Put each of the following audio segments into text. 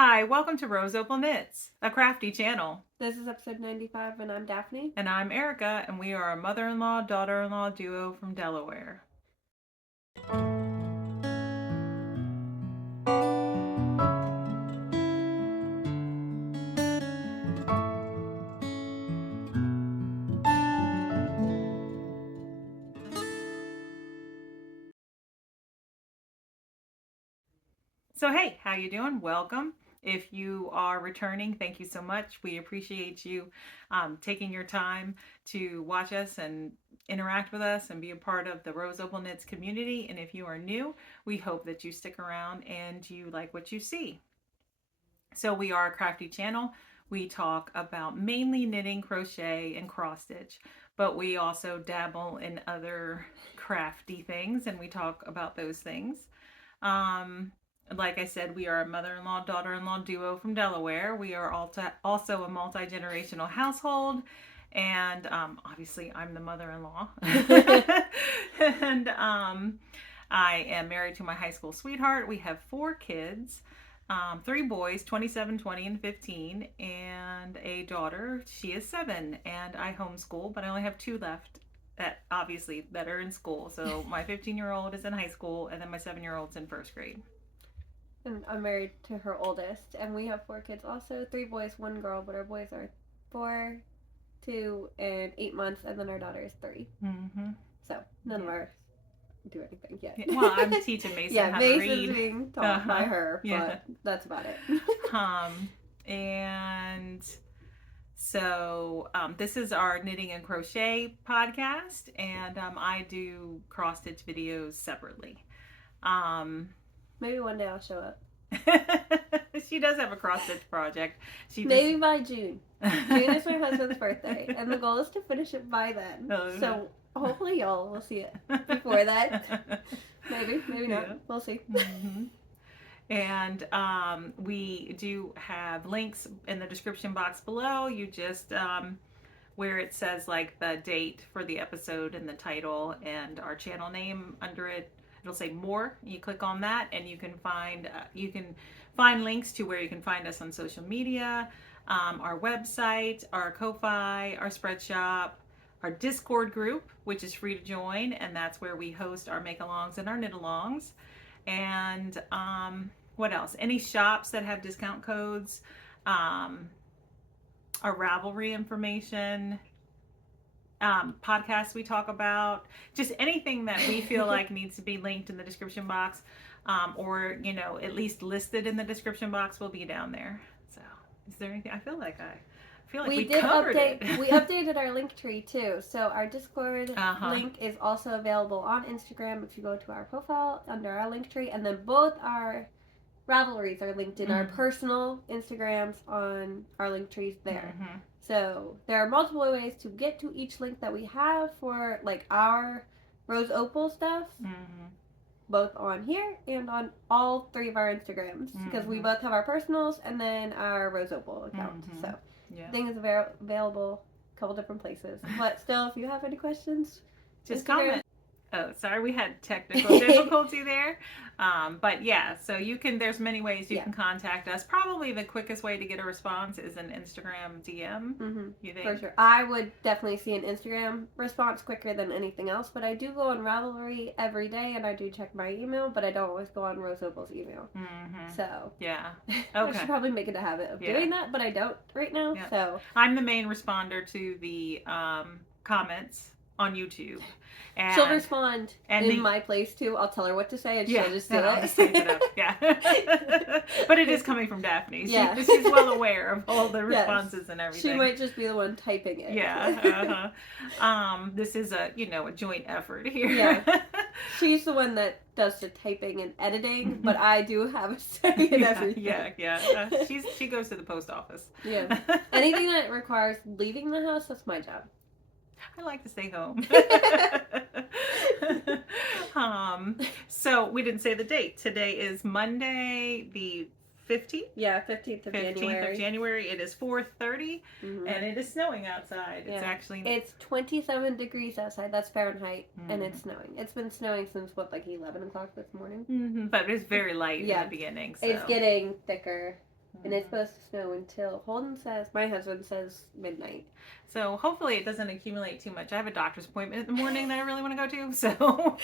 Hi, welcome to Rose Opal Knits, a crafty channel. This is episode 95, and I'm Daphne. And I'm Erica, and we are a mother-in-law, daughter-in-law duo from Delaware. So hey, how you doing? Welcome. If you are returning, thank you so much. We appreciate you taking your time to watch us and interact with us and be a part of the Rose Opal Knits community. And if you are new, we hope that you stick around and you like what you see. So we are a crafty channel. We talk about mainly knitting, crochet, and cross stitch, but we also dabble in other crafty things and we talk about those things. Um, like I said, we are a mother-in-law, daughter-in-law duo from Delaware. We are also a multi-generational household. And obviously, I'm the mother-in-law. And I am married to my high school sweetheart. We have 4 kids. 3 boys, 27, 20, and 15, and a daughter. She is 7, and I homeschool, but I only have 2 left that are in school. So my 15-year-old is in high school, and then my 7-year-old's in first grade. And I'm married to her oldest, and we have 4 kids also, 3 boys, 1 girl, but our boys are 4, 2, and 8 months, and then our daughter is 3. Mm-hmm. So none of ours do anything yet. Well, I'm teaching Mason how to read. Mason's being taught by her, but that's about it. And so this is our knitting and crochet podcast, and I do cross stitch videos separately. Maybe one day I'll show up. She does have a cross stitch project. Maybe by June. June is my husband's birthday, and the goal is to finish it by then. So hopefully y'all will see it before that. Maybe not. Yeah. We'll see. Mm-hmm. And we do have links in the description box below. You just where it says like the date for the episode and the title and our channel name under it. It'll say more. You click on that, and you can find links to where you can find us on social media, our website, our Ko-Fi, our Spreadshop, our Discord group, which is free to join, and that's where we host our make-alongs and our knit-alongs. And what else? Any shops that have discount codes, our RAVELRY information, podcasts we talk about, just anything that we feel like needs to be linked in the description box, or at least listed in the description box will be down there. So is there anything? I feel like we did covered update it. We updated our link tree too, so our Discord link is also available on Instagram if you go to our profile under our link tree, and then both our Ravelries are linked in our personal Instagrams on our link trees there. So there are multiple ways to get to each link that we have for like our Rose Opal stuff, both on here and on all 3 of our Instagrams, because we both have our personals and then our Rose Opal account. So things are available a couple different places. But still, if you have any questions, just comment. Oh, sorry, we had technical difficulty there. But yeah, so there's many ways you can contact us. Probably the quickest way to get a response is an Instagram DM. You think? For sure. I would definitely see an Instagram response quicker than anything else, but I do go on Ravelry every day, and I do check my email, but I don't always go on Rose Opal's email. So yeah. Okay. I should probably make it a habit of doing that, but I don't right now. Yeah. So I'm the main responder to the comments on YouTube. And she'll respond in my place too. I'll tell her what to say, and she'll just do it. Just it up. Yeah. But it is coming from Daphne. She's well aware of all the responses and everything. She might just be the one typing it. Yeah. This is a joint effort here. Yeah. She's the one that does the typing and editing, but I do have a say in everything. Yeah. She goes to the post office. Yeah. Anything that requires leaving the house, that's my job. I like to stay home. So we didn't say the date. Today is Monday, the 15th? Yeah, 15th of January. 15th of January. It is 4:30, and it is snowing outside. Yeah. It's 27 degrees outside. That's Fahrenheit, and it's snowing. It's been snowing since, 11 o'clock this morning? But it was very light in the beginning. So. It's getting thicker And it's supposed to snow until my husband says midnight. So hopefully it doesn't accumulate too much. I have a doctor's appointment in the morning that I really want to go to. So,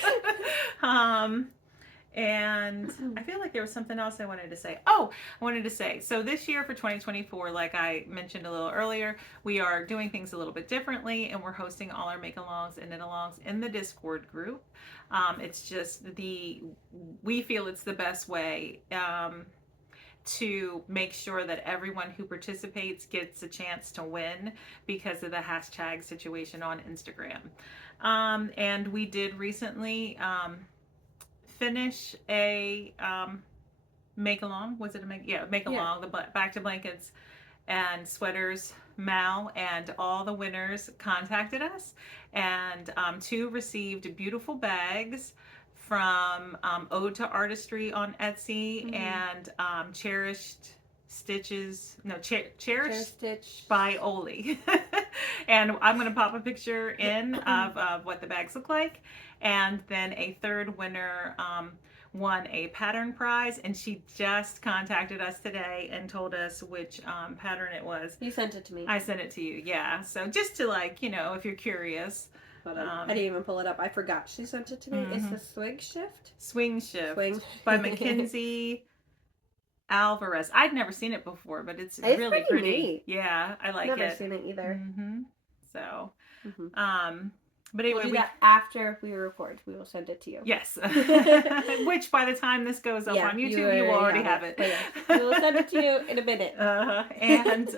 and I feel like there was something else I wanted to say. Oh, I wanted to say, so this year for 2024, like I mentioned a little earlier, we are doing things a little bit differently, and we're hosting all our make-alongs and knit-alongs in the Discord group. It's just we feel it's the best way to make sure that everyone who participates gets a chance to win because of the hashtag situation on Instagram. And we did recently finish a make along. Was it a make along? The back to blankets and sweaters Mal, and all the winners contacted us, and 2 received beautiful bags from Ode to Artistry on Etsy, and Cherished Stitches, no, Cherished Stitch by Oli. And I'm going to pop a picture in of what the bags look like. And then a third winner won a pattern prize, and she just contacted us today and told us which pattern it was. You sent it to me. I sent it to you, yeah. So just to, like, you know, if you're curious. I didn't even pull it up. I forgot she sent it to me. It's the Swing Shift by Mackenzie Alvarez. I'd never seen it before, but it's really pretty. Neat. Yeah, I like Never seen it either. So, but anyway, we'll do that after we record. We will send it to you. Yes. Which by the time this goes up on YouTube, you will already have it. Yeah. We will send it to you in a minute. And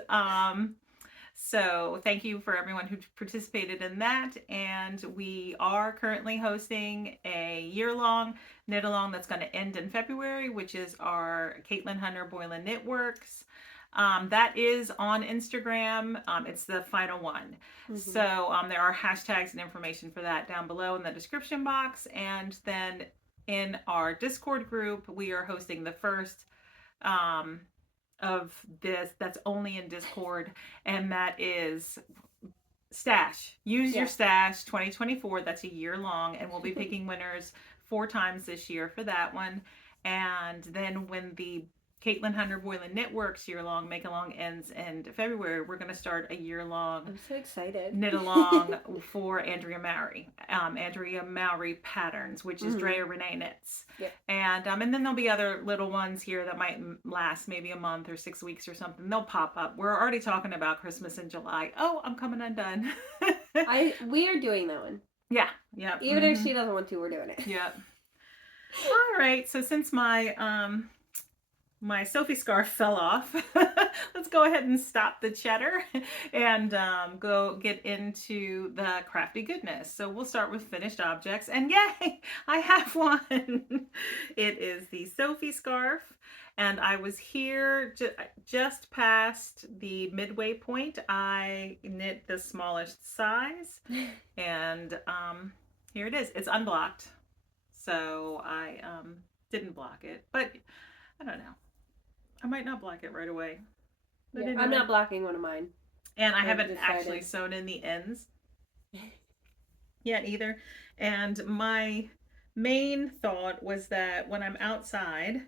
so thank you for everyone who participated in that. And we are currently hosting a year-long knit-along that's going to end in February, which is our Caitlin Hunter Boylan Knit Works. That is on Instagram. It's the final one. So there are hashtags and information for that down below in the description box. And then in our Discord group, we are hosting the first of this that's only in Discord, and that is Stash. Use Your Stash 2024. That's a year long, and we'll be picking winners 4 times this year for that one. And then when the Caitlin Hunter Boylan Knit Works year-long make-along ends in February, we're going to start a year-long I'm so excited knit-along for Andrea Mowry. Andrea Mowry Patterns, which is Drea Renee Knits. Yep. And then there'll be other little ones here that might last maybe a month or 6 weeks or something. They'll pop up. We're already talking about Christmas in July. Oh, I'm coming undone. We are doing that one. Yeah. Yeah. Even if she doesn't want to, we're doing it. Yeah. All right. So since my Sophie scarf fell off, let's go ahead and stop the chatter and go get into the crafty goodness. So we'll start with finished objects, and yay, I have one. It is the Sophie scarf, and I was here just past the midway point. I knit the smallest size, and here it is. It's unblocked, so I didn't block it, but I don't know. I might not block it right away. Yeah, I'm not blocking one of mine. And I haven't actually sewn in the ends yet either. And my main thought was that when I'm outside,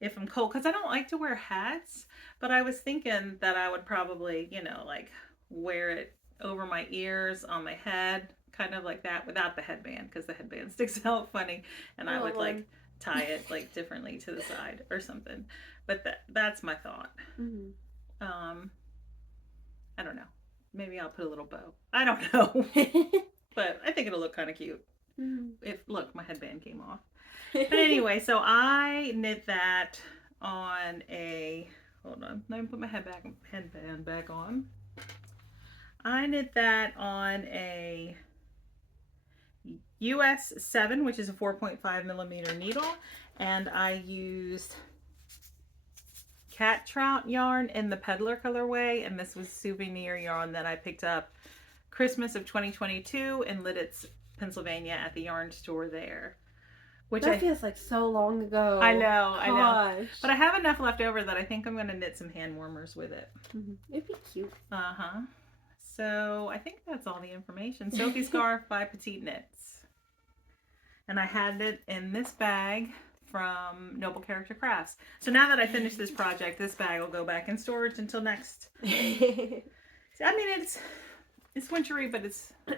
if I'm cold, because I don't like to wear hats, but I was thinking that I would probably, you know, like wear it over my ears, on my head, kind of like that without the headband, because the headband sticks out funny. And I would like tie it like differently to the side or something. But that's my thought. I don't know. Maybe I'll put a little bow. I don't know. But I think it'll look kind of cute. Look, my headband came off. But anyway, so I knit that on a, hold on, let me put my headband back on. I knit that on a US 7, which is a 4.5 millimeter needle, and I used cat trout yarn in the peddler colorway, and this was souvenir yarn that I picked up Christmas of 2022 in Lidditz, Pennsylvania at the yarn store there. Which that feels like so long ago. I know. But I have enough left over that I think I'm going to knit some hand warmers with it. It'd be cute. So I think that's all the information. Sophie Scarf by Petite Knits. And I had it in this bag from Noble Character Crafts. So now that I finish this project, this bag will go back in storage until next. I mean, it's wintry, but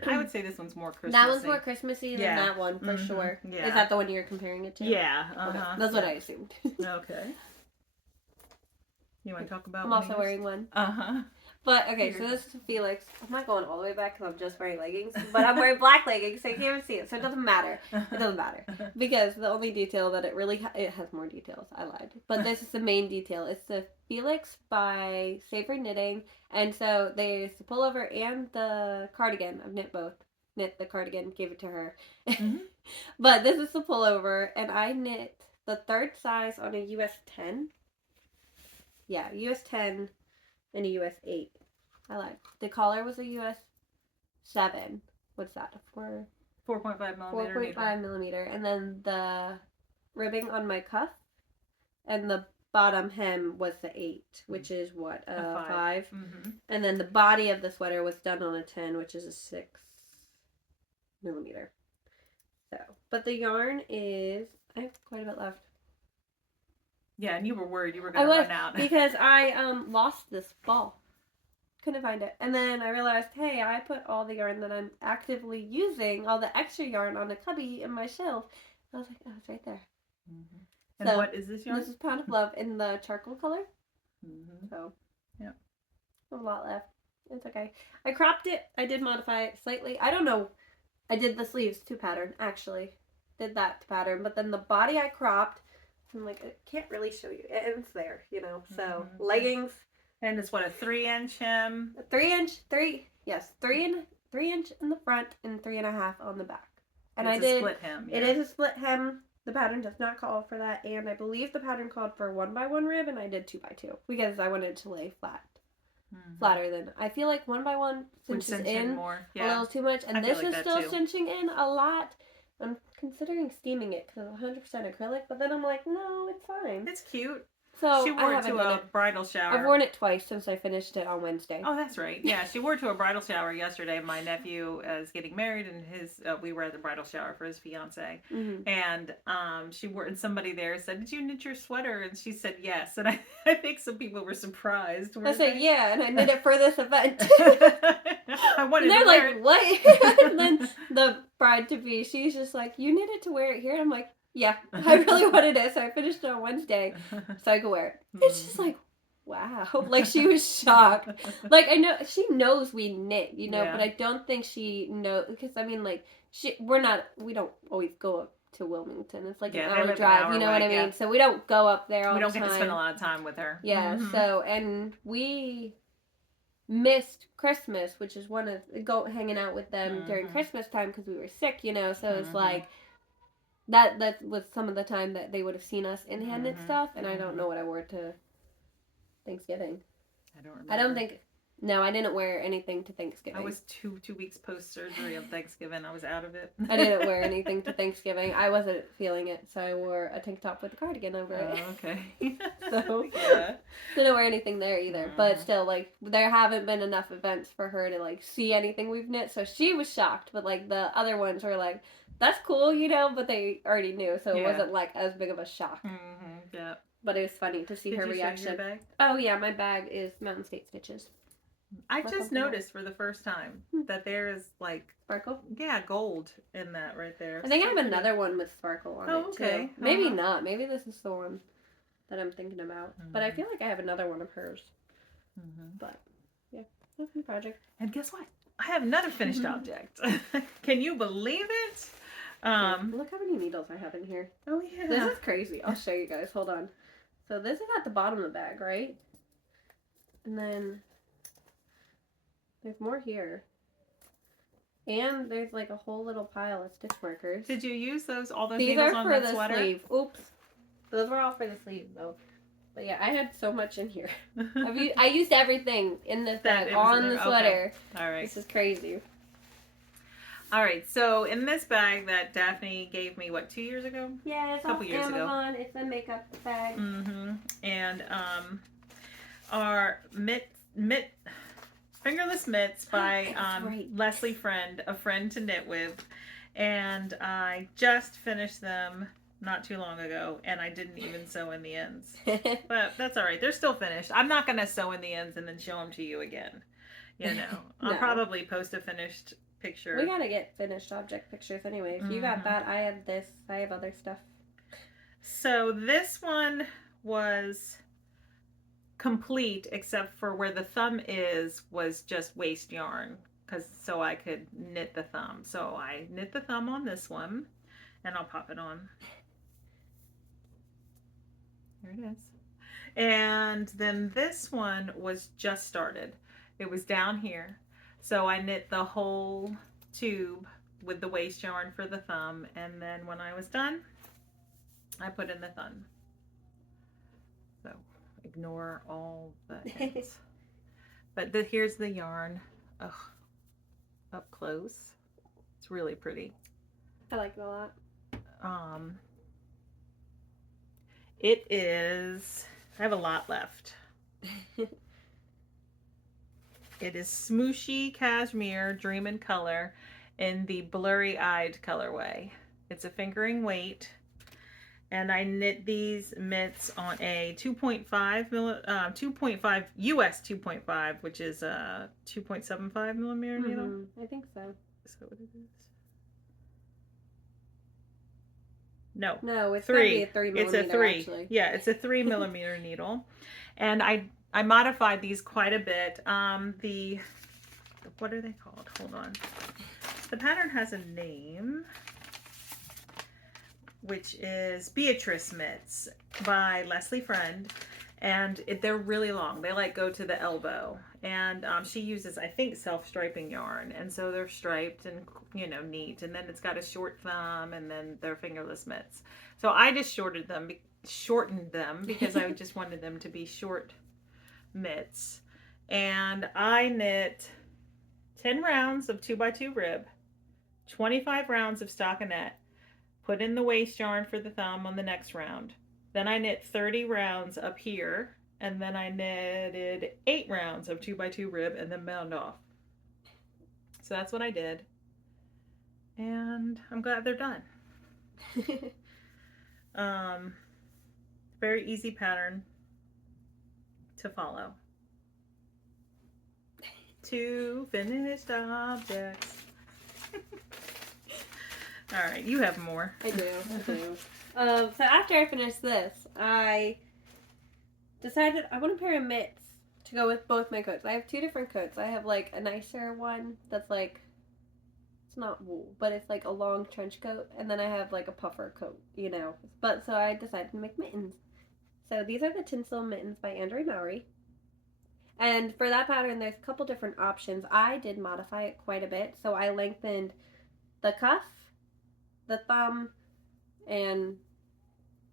I would say this one's more Christmassy. That one's more Christmassy than that one, for sure. Yeah. Is that the one you're comparing it to? Yeah. Okay. That's what I assumed. Okay. You want to talk about I'm also wearing one. But, okay, so this is Felix. I'm not going all the way back because I'm just wearing leggings. But I'm wearing black leggings, so you can't even see it. So it doesn't matter. It doesn't matter. Because the only detail that it really... it has more details. I lied. But this is the main detail. It's the Felix by Savory Knitting. And so there's the pullover and the cardigan. I've knit both. Knit the cardigan, gave it to her. But this is the pullover. And I knit the third size on a US 10. Yeah, US 10 and a US 8. I lied. The collar was a US 7. What's that? 4.5 millimeter. 4.5 millimeter. And then the ribbing on my cuff and the bottom hem was the 8, which is what? A 5. And then the body of the sweater was done on a 10, which is a 6 millimeter. So, but the yarn is... I have quite a bit left. Yeah, and you were worried you were going to run out. Because I lost this ball. Couldn't find it. And then I realized, hey, I put all the yarn that I'm actively using, all the extra yarn on the cubby in my shelf. I was like, oh, it's right there. And so, what is this yarn? This is Pound of Love in the charcoal color. So, yeah. A lot left. It's okay. I cropped it. I did modify it slightly. I don't know. I did the sleeves to pattern, actually. Did that to pattern. But then the body I cropped. I'm like, I can't really show you. It's there, you know. So, leggings. And it's what, a 3-inch hem? 3 inch in the front and 3.5 on the back. And it's a split hem. Yeah. It is a split hem. The pattern does not call for that. And I believe the pattern called for 1x1 rib, and I did 2x2 because I wanted to lay flatter than. I feel like 1x1 cinches in more. Yeah. A little too much. And this is still cinching in a lot. I'm considering steaming it because it's 100% acrylic, but then I'm like, no, it's fine. It's cute. So she wore it to a bridal shower. I've worn it twice since I finished it on Wednesday. Oh, that's right. Yeah, she wore it to a bridal shower yesterday. My nephew is getting married, and we were at the bridal shower for his fiance. And she wore, and somebody there said, "Did you knit your sweater?" And she said, "Yes." And I think some people were surprised. I said, "Yeah," and I knit it for this event. I wanted and they're to wear it. What? And then the bride to be, she's just like, "You knit it to wear it here?" And I'm like, yeah, I really wanted it, so I finished it on Wednesday so I could wear it. It's just like, wow. Like, she was shocked. Like, I know, she knows we knit, you know, but I don't think she knows, because, I mean, like, we don't always go up to Wilmington. It's like an hour drive, you know what I mean? So we don't go up there all the time. We don't get to spend a lot of time with her. Yeah, so, and we missed Christmas, which is one of, hanging out with them during Christmas time because we were sick, you know, so it's like, that was some of the time that they would have seen us in hand knit stuff, and I don't know what I wore to Thanksgiving. I don't remember. I don't think. No, I didn't wear anything to Thanksgiving. I was two weeks post surgery of Thanksgiving. I was out of it. I didn't wear anything to Thanksgiving. I wasn't feeling it, so I wore a tank top with a cardigan over it. Oh, okay. So didn't wear anything there either. But still, like, there haven't been enough events for her to like see anything we've knit, so she was shocked. But like the other ones were like, that's cool, you know, but they already knew, so it wasn't like as big of a shock. Yeah. But it was funny to see her reaction. Show your bag? Oh yeah, my bag is Mountain State Stitches. I just noticed for the first time that there is like sparkle. Yeah, gold in that right there. I think I have another one with sparkle on it too. Okay. Maybe not. Maybe this is the one that I'm thinking about. But I feel like I have another one of hers. But yeah, that's my project. And guess what? I have another finished object. Can you believe it? Look how many needles I have in here. Oh yeah. This is crazy. I'll show you guys. Hold on. So this is at the bottom of the bag, right? And then there's more here. And there's like a whole little pile of stitch markers. Did you use all those These needles are on for that the sweater? sleeve. Oops. Those were all for the sleeve though. But yeah, I had so much in here. I used everything in this bag on the sweater. Okay. All right. This is crazy. All right, so in this bag that Daphne gave me, 2 years ago? Yeah, it's off Amazon. It's a makeup bag. And our fingerless mitts by Leslie Friend, a friend to knit with, and I just finished them not too long ago, and I didn't even sew in the ends. But that's all right. They're still finished. I'm not going to sew in the ends and then show them to you again. You know, No. I'll probably post a finished picture. We got to get finished object pictures anyway. If you got that, I have this. I have other stuff. So this one was complete except for where the thumb was just waste yarn, so I could knit the thumb. So I knit the thumb on this one, and I'll pop it on. There it is. And then this one was just started. It was down here. So I knit the whole tube with the waste yarn for the thumb, and then when I was done, I put in the thumb. So ignore all the ends. But here's the yarn. Ugh, up close. It's really pretty. I like it a lot. It is, I have a lot left. It is Smooshy Cashmere Dream in Color in the Blurry Eyed colorway. It's a fingering weight. And I knit these mitts on a 2.5 US 2.5, which is a 2.75 millimeter needle. I think so. Is that what it is? No. No, it's 3. A 3 millimeter. It's a 3. Actually. Yeah, it's a 3 millimeter needle, and I modified these quite a bit. What are they called? Hold on. The pattern has a name, which is Beatrice Mitts by Leslie Friend, and they're really long. They like go to the elbow, and she uses, I think, self-striping yarn, and so they're striped and, you know, neat. And then it's got a short thumb, and then they're fingerless mitts. So I just shortened them because I just wanted them to be short mitts. And I knit 10 rounds of 2x2 rib, 25 rounds of stockinette, put in the waste yarn for the thumb on the next round. Then I knit 30 rounds up here, and then I knitted 8 rounds of 2x2 rib and then bound off. So that's what I did. And I'm glad they're done. Very easy pattern to follow. 2 finished objects. All right, you have more. I do. So after I finished this, I decided I want a pair of mitts to go with both my coats. I have 2 different coats. I have like a nicer one that's like, it's not wool, but it's like a long trench coat, and then I have like a puffer coat, you know. But so I decided to make mittens. So these are the Tinsel Mittens by Andrea Mowry. And for that pattern, there's a couple different options. I did modify it quite a bit. So I lengthened the cuff, the thumb, and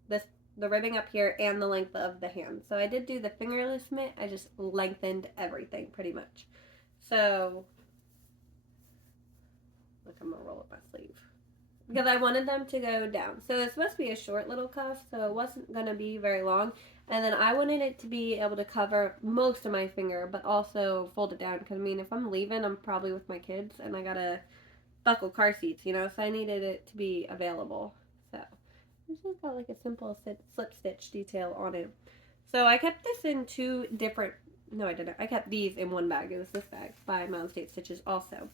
the ribbing up here, and the length of the hand. So I did do the fingerless mitt. I just lengthened everything pretty much. So look, I'm gonna roll up my sleeve because I wanted them to go down. So it's supposed to be a short little cuff, so it wasn't gonna be very long. And then I wanted it to be able to cover most of my finger, but also fold it down. Because I mean, if I'm leaving, I'm probably with my kids, and I gotta buckle car seats, you know. So I needed it to be available. So this has got like a simple slip stitch detail on it. So I kept this in 2 different. No, I didn't. I kept these in one bag. It was this bag by Miles Date Stitches also.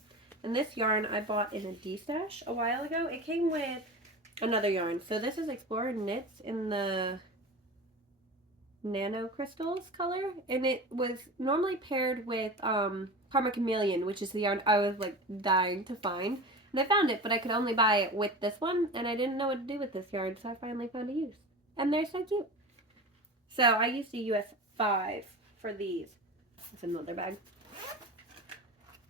And this yarn I bought in a D-stash a while ago. It came with another yarn. So this is Explorer Knits in the Nano Crystals color, and it was normally paired with Karma Chameleon, which is the yarn I was like dying to find. And I found it, but I could only buy it with this one, and I didn't know what to do with this yarn, so I finally found a use. And they're so cute. So I used a US 5 for these. It's another bag.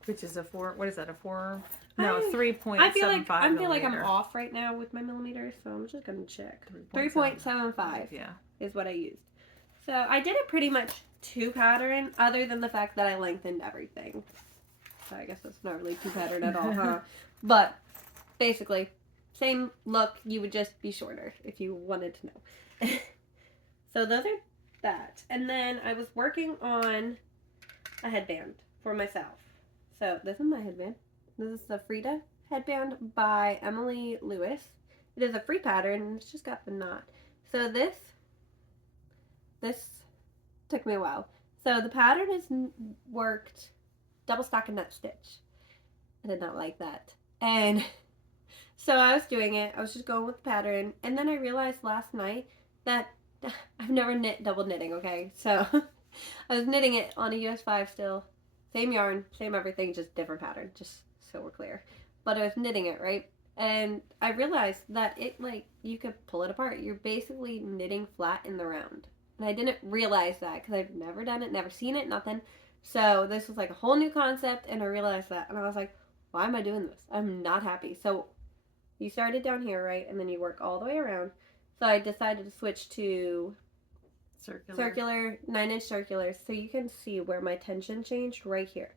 Which is a 4, what is that, a 4? No, 3.75 I feel like I'm off right now with my millimeters, so I'm just going to check. 3.75 yeah, is what I used. So I did it pretty much to pattern, other than the fact that I lengthened everything. So I guess that's not really to pattern at all, huh? But basically, same look, you would just be shorter if you wanted to know. So those are that. And then I was working on a headband for myself. So this is my headband. This is the Frida headband by Emily Lewis. It is a free pattern, and it's just got the knot. So this took me a while. So the pattern is worked double stockinette stitch. I did not like that. And so I was doing it. I was just going with the pattern. And then I realized last night that I've never knit double knitting, okay? So I was knitting it on a US 5 still. Same yarn, same everything, just different pattern, just so we're clear. But I was knitting it, right? And I realized that it, like, you could pull it apart. You're basically knitting flat in the round. And I didn't realize that because I've never done it, never seen it, nothing. So this was like a whole new concept, and I realized that. And I was like, why am I doing this? I'm not happy. So you started down here, right? And then you work all the way around. So I decided to switch to circular 9-inch circulars, so you can see where my tension changed right here.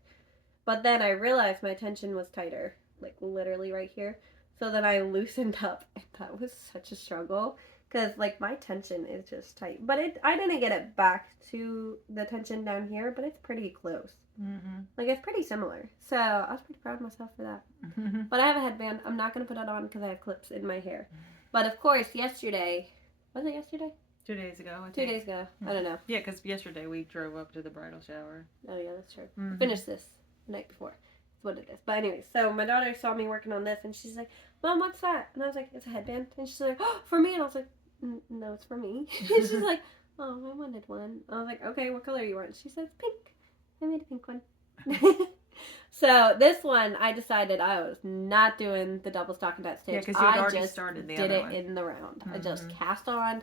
But then I realized my tension was tighter, like literally right here. So then I loosened up, and that was such a struggle because like my tension is just tight. But I didn't get it back to the tension down here, but it's pretty close. Mm-hmm. Like it's pretty similar. So I was pretty proud of myself for that. Mm-hmm. But I have a headband. I'm not gonna put it on because I have clips in my hair. But of course, yesterday, was it yesterday? 2 days ago. 2 days ago. I don't know. Yeah, because yesterday we drove up to the bridal shower. Oh, yeah, that's true. Mm-hmm. Finished this the night before. That's what it is. But anyway, so my daughter saw me working on this, and she's like, Mom, what's that? And I was like, it's a headband. And she's like, oh, for me? And I was like, no, it's for me. She's like, oh, I wanted one. I was like, okay, what color do you want? She says, pink. I made a pink one. So this one, I decided I was not doing the double stockinette stitch. Yeah, because you had already started the other one. I did it in the round. Mm-hmm. I just cast on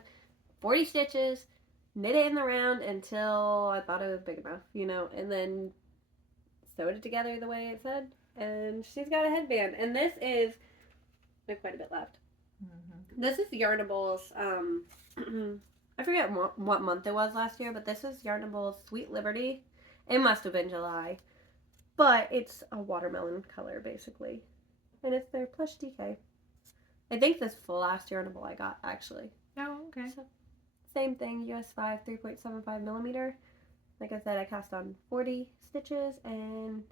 40 stitches, knit it in the round until I thought it was big enough, and then sewed it together the way it said. And she's got a headband. And this is, I have quite a bit left. Mm-hmm. This is Yarnable's, I forget what month it was last year, but this is Yarnable's Sweet Liberty. It must have been July. But it's a watermelon color, basically. And it's their plush DK. I think this is the last Yarnable I got, actually. Oh, okay. So, same thing, US 5, 3.75 millimeter. Like I said, I cast on 40 stitches and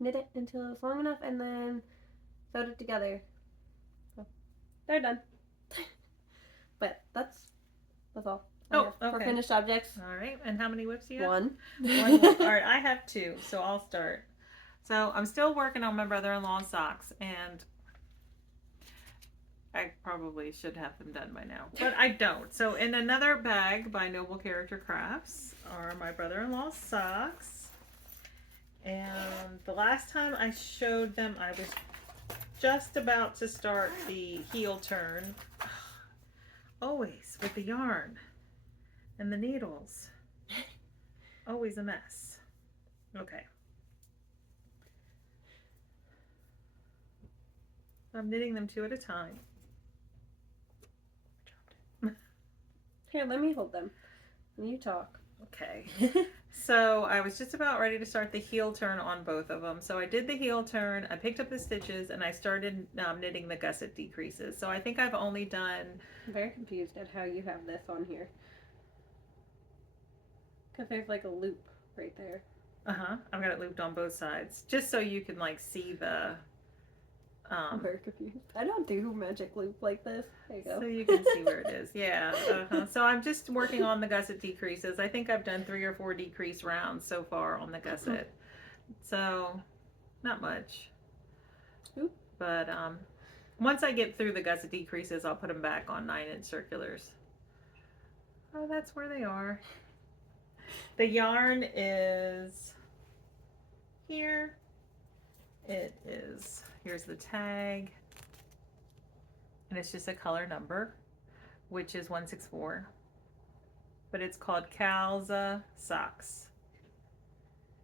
knit it until it was long enough and then sewed it together. So, they're done. But that's all. Oh, okay. For finished objects. All right. And how many whips do you have? One. One whip. All right. I have 2, so I'll start. So I'm still working on my brother-in-law's socks, and I probably should have them done by now, but I don't. So in another bag by Noble Character Crafts are my brother-in-law's socks. And the last time I showed them, I was just about to start the heel turn. Always with the yarn and the needles. Always a mess. Okay. I'm knitting them 2 at a time. Here, let me hold them. And you talk. Okay. So I was just about ready to start the heel turn on both of them. So I did the heel turn, I picked up the stitches, and I started knitting the gusset decreases. So I think I've only done... I'm very confused at how you have this on here. Because there's like a loop right there. Uh-huh. I've got it looped on both sides. Just so you can like see the... I'm very confused. I don't do magic loop like this. There you go. So you can see where it is. Yeah. Uh-huh. So I'm just working on the gusset decreases. I think I've done 3 or 4 decrease rounds so far on the gusset. So not much. Oop. But once I get through the gusset decreases, I'll put them back on 9-inch circulars. Oh, that's where they are. The yarn is here. It is... Here's the tag, and it's just a color number, which is 164, but it's called Calza Socks.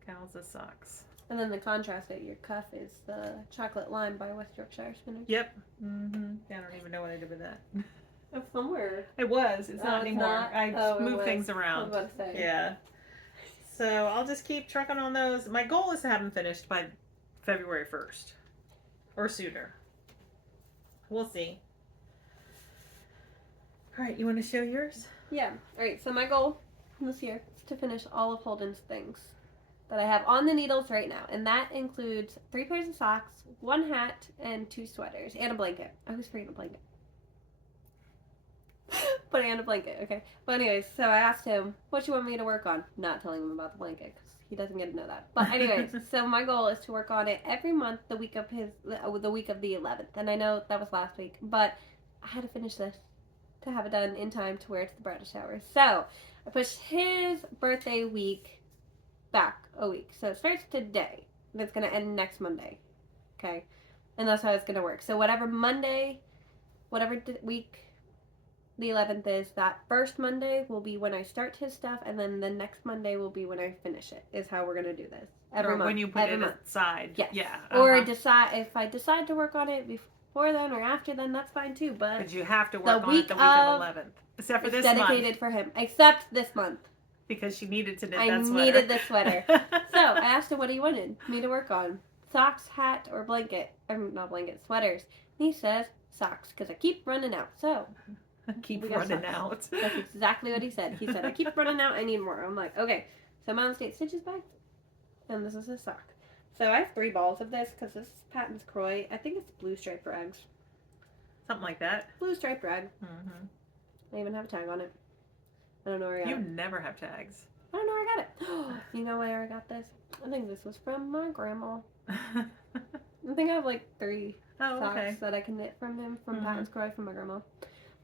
Calza Socks. And then the contrast at your cuff is the chocolate lime by West Yorkshire Spinners. Yep. Mm-hmm. I don't even know what I did with that. It's somewhere. It was. It's not anymore. I moved things around. I was about to say. Yeah. So I'll just keep trucking on those. My goal is to have them finished by February 1st. Or sooner. We'll see. Alright, you want to show yours? Yeah. Alright, so my goal this year is to finish all of Holden's things that I have on the needles right now. And that includes 3 pairs of socks, 1 hat, and 2 sweaters. And a blanket. I always forget a blanket. putting on a blanket. Okay. But anyways, so I asked him, what you want me to work on? Not telling him about the blanket because he doesn't get to know that. But anyways, so my goal is to work on it every month the week of the week of the 11th. And I know that was last week, but I had to finish this to have it done in time to wear it to the bridal shower. So I pushed his birthday week back a week. So it starts today. And it's going to end next Monday. Okay. And that's how it's going to work. So whatever Monday, whatever week the 11th is, that first Monday will be when I start his stuff, and then the next Monday will be when I finish it, is how we're going to do this. Every month. When you put it aside. Yes. Yeah. Or if I decide to work on it before then or after then, that's fine too. But you have to work on it the week of 11th. Except for this month. It's dedicated for him. Except this month. Because she needed to knit that sweater. I needed the sweater. So I asked him what he wanted me to work on. Socks, hat, or blanket. Not blanket, sweaters. And he says socks, because I keep running out. So keep running out. That's exactly what he said. He said, I keep running out, I need more. I'm like, okay. So Mountain State Stitches bag, and this is a sock. So I have 3 balls of this, because this is Patton's Croy. I think it's blue striped rags. Something like that. Blue striped rag. Mm-hmm. I even have a tag on it. I don't know where I got it. You never have tags. I don't know where I got it. You know where I got this? I think this was from my grandma. I think I have like 3 socks that I can knit from him, from Patton's Croy, from my grandma.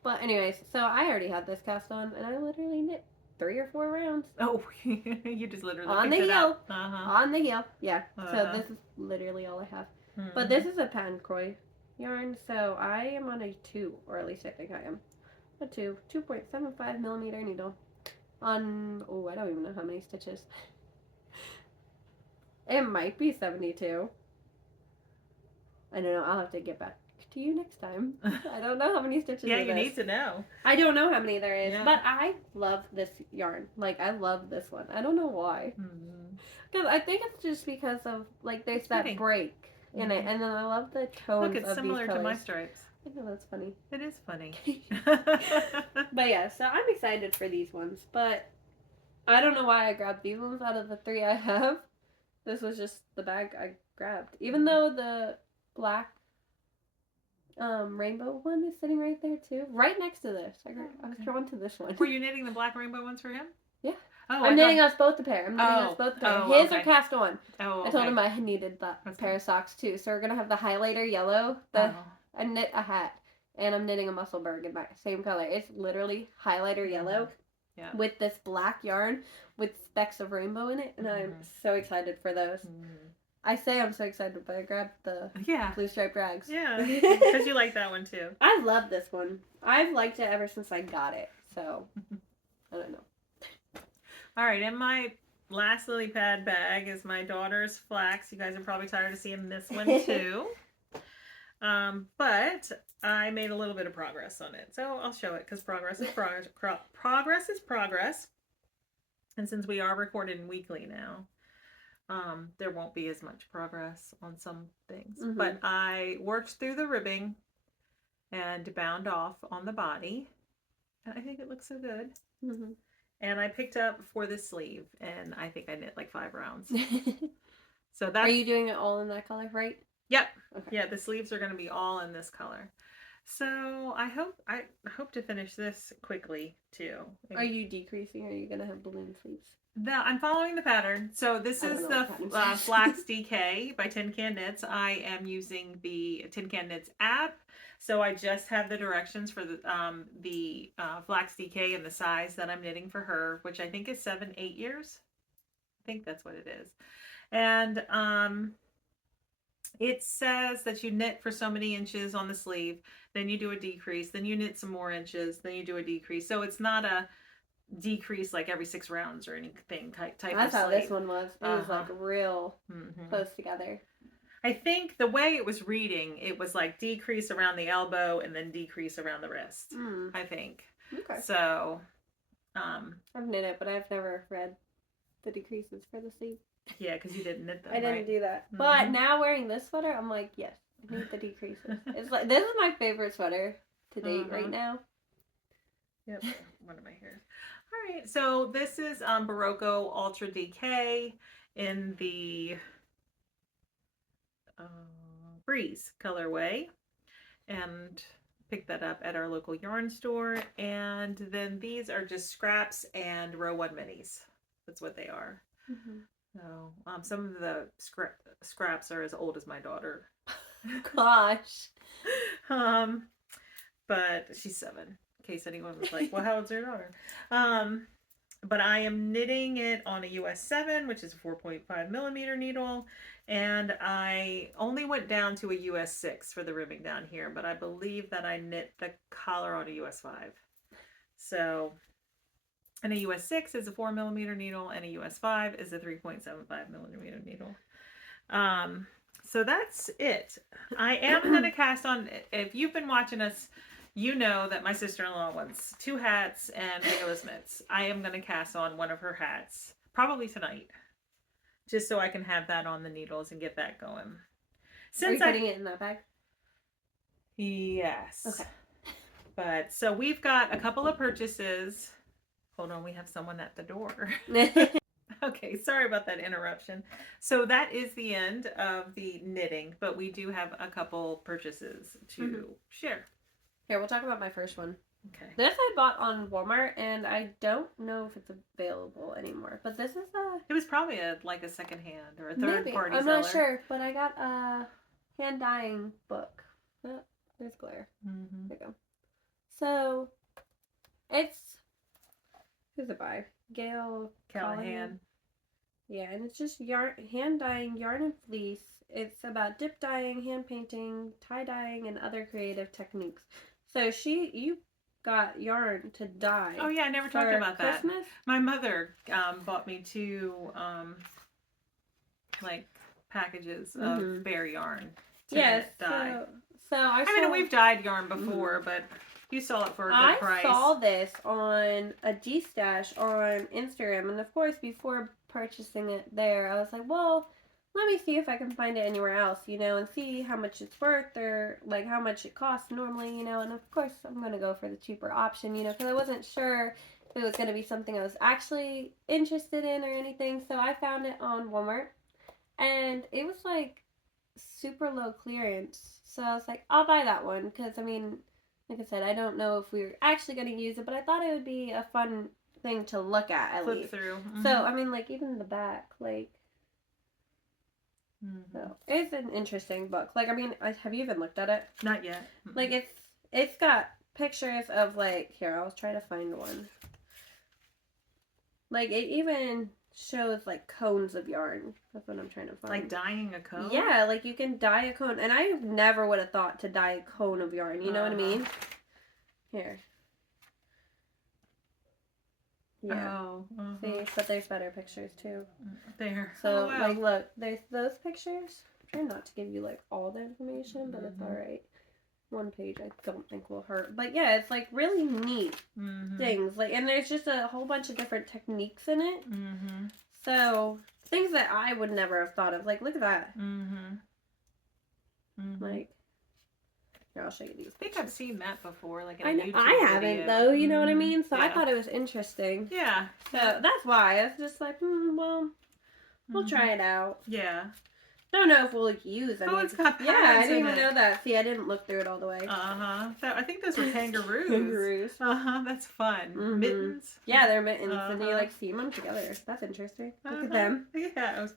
But anyways, so I already had this cast on, and I literally knit 3 or 4 rounds. Oh, you just literally on the picked it heel. up. On the heel, yeah. So this is literally all I have. But this is a Patton's Croy yarn, so I am on a 2, or at least I think I am. A 2.75 millimeter needle on, I don't even know how many stitches. It might be 72. I don't know. I'll have to get back to you next time. I don't know how many stitches yeah, you need to know. I don't know how many there is, but I love this yarn. Like, I love this one. I don't know why. Because I think it's just because of, like, there's that break in it, and then I love the tones of these colors. Look, it's similar to my stripes. I know, that's funny. It is funny. But yeah, so I'm excited for these ones, but I don't know why I grabbed these ones out of the 3 I have. This was just the bag I grabbed. Even though the black rainbow one is sitting right there too. Right next to this. I was drawn to this one. Were you knitting the black rainbow ones for him? Yeah. Oh, I'm knitting us both a pair. His are cast on. Oh, okay. I told him I needed that pair of socks too. So we're going to have the highlighter yellow. I knit a hat, and I'm knitting a Musselburgh in that same color. It's literally highlighter yellow with this black yarn with specks of rainbow in it, and I'm so excited for those. I say I'm so excited, but I grabbed the blue striped rags. Yeah, because you like that one too. I love this one. I've liked it ever since I got it, so I don't know. All right, in my last lily pad bag is my daughter's flax. You guys are probably tired of seeing this one too. But I made a little bit of progress on it. So I'll show it because progress is progress. Progress is progress. And since we are recording weekly now, there won't be as much progress on some things. But I worked through the ribbing and bound off on the body. And I think it looks so good. And I picked up for the sleeve, and I think I knit like 5 rounds. So that's... Are you doing it all in that color, right? Yep. Okay. Yeah, the sleeves are going to be all in this color. So I hope to finish this quickly too. Are you decreasing? Are you going to have balloon sleeves? I'm following the pattern. So this is the Flax DK by Tin Can Knits. I am using the Tin Can Knits app. So I just have the directions for the Flax DK and the size that I'm knitting for her, which I think is 7-8 years. I think that's what it is. And it says that you knit for so many inches on the sleeve, then you do a decrease, then you knit some more inches, then you do a decrease. So it's not a decrease like every 6 rounds or anything type of sleeve. That's how this one was. It was like real close together. I think the way it was reading, it was like decrease around the elbow and then decrease around the wrist. I think. Okay. So, I've knit it, but I've never read the decreases for the sleeve. Yeah, because you didn't knit them. I didn't do that. But now wearing this sweater, I'm like, yes, I need the decreases. It's like, this is my favorite sweater to date right now. Yep. What am I here? All right. So this is Barocco Ultra DK in the Breeze colorway. And pick that up at our local yarn store. And then these are just scraps and row 1 minis. That's what they are. Mm-hmm. So some of the scraps are as old as my daughter. Gosh. But she's 7. In case anyone was like, well, how old's your daughter? But I am knitting it on a US 7, which is a 4.5 millimeter needle. And I only went down to a US 6 for the ribbing down here, but I believe that I knit the collar on a US 5. So, and a US 6 is a 4 millimeter needle, and a US 5 is a 3.75 millimeter needle. So that's it. I am going to cast on, if you've been watching us, you know that my sister-in-law wants 2 hats and fingerless mitts. I am going to cast on one of her hats, probably tonight, just so I can have that on the needles and get that going. Are you putting it in that bag? Yes. Okay. But, so we've got a couple of purchases. Hold on, we have someone at the door. Okay, sorry about that interruption. So that is the end of the knitting, but we do have a couple purchases to share. Here, we'll talk about my first one. Okay. This I bought on Walmart, and I don't know if it's available anymore. But this is It was probably like a secondhand or a third party I'm seller. not sure, but I got a hand dyeing book. Oh, there's glare. Mm-hmm. There you go. So, it's... Who's it by? Gail Callahan. Yeah, and it's just hand dyeing yarn and fleece. It's about dip dyeing, hand painting, tie dyeing, and other creative techniques. So you got yarn to dye. Oh yeah, I never talked about that. Christmas? My mother bought me 2 like packages of bare yarn. Yes. Dye. So I mean, we've dyed yarn before, but you saw it for a good price. I saw this on a G-Stash on Instagram, and of course, before purchasing it there, I was like, well, let me see if I can find it anywhere else, and see how much it's worth or like how much it costs normally, and of course I'm going to go for the cheaper option, because I wasn't sure if it was going to be something I was actually interested in or anything. So I found it on Walmart, and it was like super low clearance. So I was like, I'll buy that one because, I mean, like I said, I don't know if we were actually going to use it, but I thought it would be a fun thing to look at Flip least. through. Mm-hmm. So, I mean, like, even the back, like, so it's an interesting book. Like, I mean, have you even looked at it? Not yet. Mm-hmm. Like, it's got pictures of, like, here, I'll try to find one. Like, it even shows, like, cones of yarn. That's what I'm trying to find. Like dyeing a cone? Yeah, like, you can dye a cone. And I never would have thought to dye a cone of yarn. You know what I mean? Here. Yeah. Oh. See, but there's better pictures too. There. So, like, look, there's those pictures. I'm trying not to give you, like, all the information, but it's alright. One page I don't think will hurt. But yeah, it's, like, really neat things. Like, and there's just a whole bunch of different techniques in it. So, things that I would never have thought of. Like, look at that. Like, here, I'll show you these pictures. I think I've seen that before, like in a YouTube I haven't, video. though, you know what I mean? So I thought it was interesting. Yeah. So that's why. I was just like, well, we'll try it out. Yeah. Don't know if we'll use any. Oh, it's got patterns. Yeah, I didn't even know that. See, I didn't look through it all the way. I think those were kangaroos. Kangaroos. That's fun. Mittens. Yeah, they're mittens, and you, like, seam them together. That's interesting. Look at them. Yeah,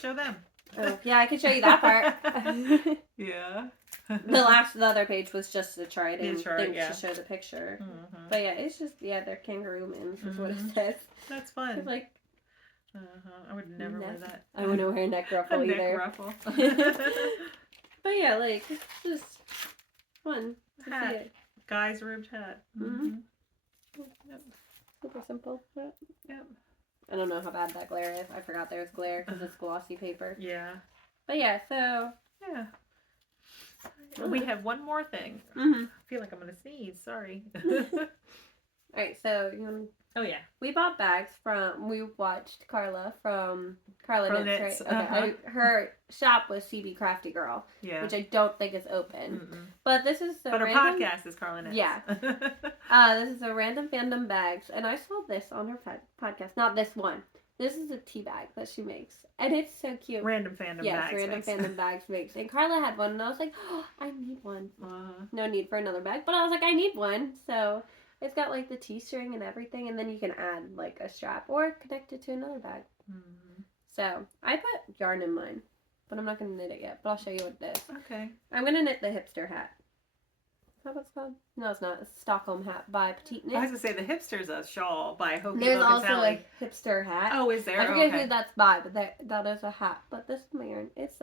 show them. Oh, yeah, I can show you that part. Yeah. The other page was just a chart and thing to show the picture. But yeah, it's just, they're kangaroo mittens is what it says. That's fun. It's like, I would never wear that. I wouldn't wear a neck ruffle either. Neck ruffle. But yeah, like, it's just fun to Hat. see it. Guy's ribbed hat. Yep. Super simple. Yep. I don't know how bad that glare is. I forgot there was glare because it's glossy paper. Yeah. But yeah, so. Yeah. We have one more thing. I feel like I'm going to sneeze. Sorry. Alright, so oh yeah. We bought bags we watched Carla from Carla Knits, right? Okay. Her shop was CB Crafty Girl, which I don't think is open. But this is But her podcast is Carla Knits. Yeah. This is a random fandom bags, and I saw this on her podcast. Not this one, This is a tea bag that she makes, and it's so cute. Random Fandom Bags. Yes, Random Fandom Bags makes. And Carla had one, and I was like, oh, I need one. No need for another bag, but I was like, I need one. So it's got like the tea string and everything, and then you can add like a strap or connect it to another bag. Mm-hmm. So I put yarn in mine, but I'm not going to knit it yet, but I'll show you what it is. Okay. I'm going to knit the hipster hat. Is that what it's called? No, it's not. It's a Stockholm hat by Petite Knit. I was going to say the hipster's a shawl by Hokie There's Locatelli. also a hipster hat. Oh, is there? I forget who that's by, but that is a hat. But this is my yarn. It's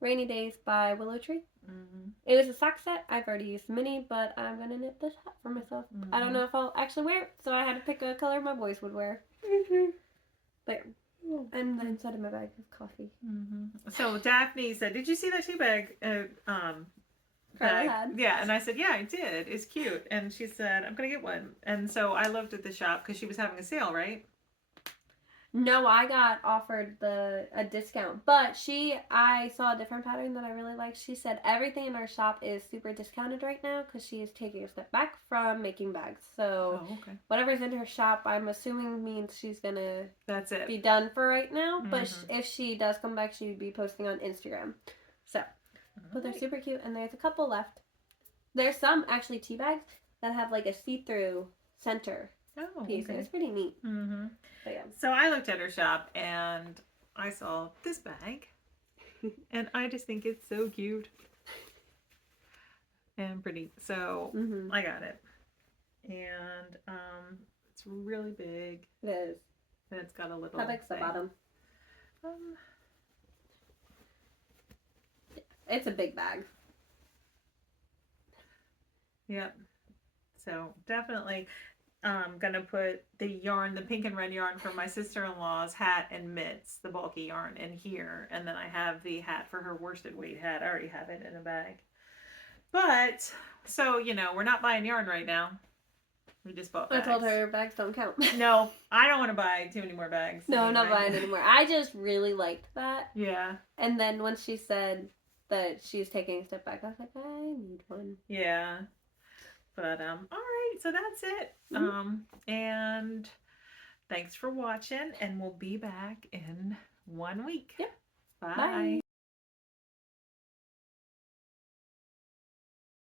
Rainy Days by Willow Tree. Mm-hmm. It was a sock set. I've already used mini, but I'm going to knit this hat for myself. Mm-hmm. I don't know if I'll actually wear it, so I had to pick a color my boys would wear. Mm-hmm. But and the inside of my bag is coffee. Mm-hmm. So Daphne said, "Did you see that tea bag?" Bag? Yeah, and I said, "Yeah, I did. It's cute." And she said, "I'm gonna get one." And so I looked at the shop because she was having a sale, right? No, I got offered a discount, but I saw a different pattern that I really liked. She said everything in our shop is super discounted right now because she is taking a step back from making bags. So whatever's in her shop, I'm assuming means she's gonna be done for right now. Mm-hmm. But if she does come back, she'd be posting on Instagram. So, but they're super cute, and there's a couple left. There's some actually tea bags that have like a see-through center. Piece. Okay. It's pretty neat. Mm-hmm. Yeah. So I looked at her shop and I saw this bag and I just think it's so cute and pretty. So I got it. And it's really big. It is. And it's got a little How big's the bottom? It's a big bag. Yep. So definitely I'm going to put the yarn, the pink and red yarn from my sister-in-law's hat and mitts, the bulky yarn, in here. And then I have the hat for her worsted weight hat. I already have it in a bag. But, so, you know, we're not buying yarn right now. We just bought bags. I told her bags don't count. No, I don't want to buy too many more bags. No, I'm not buying anymore. I just really liked that. Yeah. And then when she said that she's taking a step back, I was like, I need one. Yeah. But, all right, so that's it. Mm-hmm. And thanks for watching, and we'll be back in 1 week. Yep. Bye. Bye.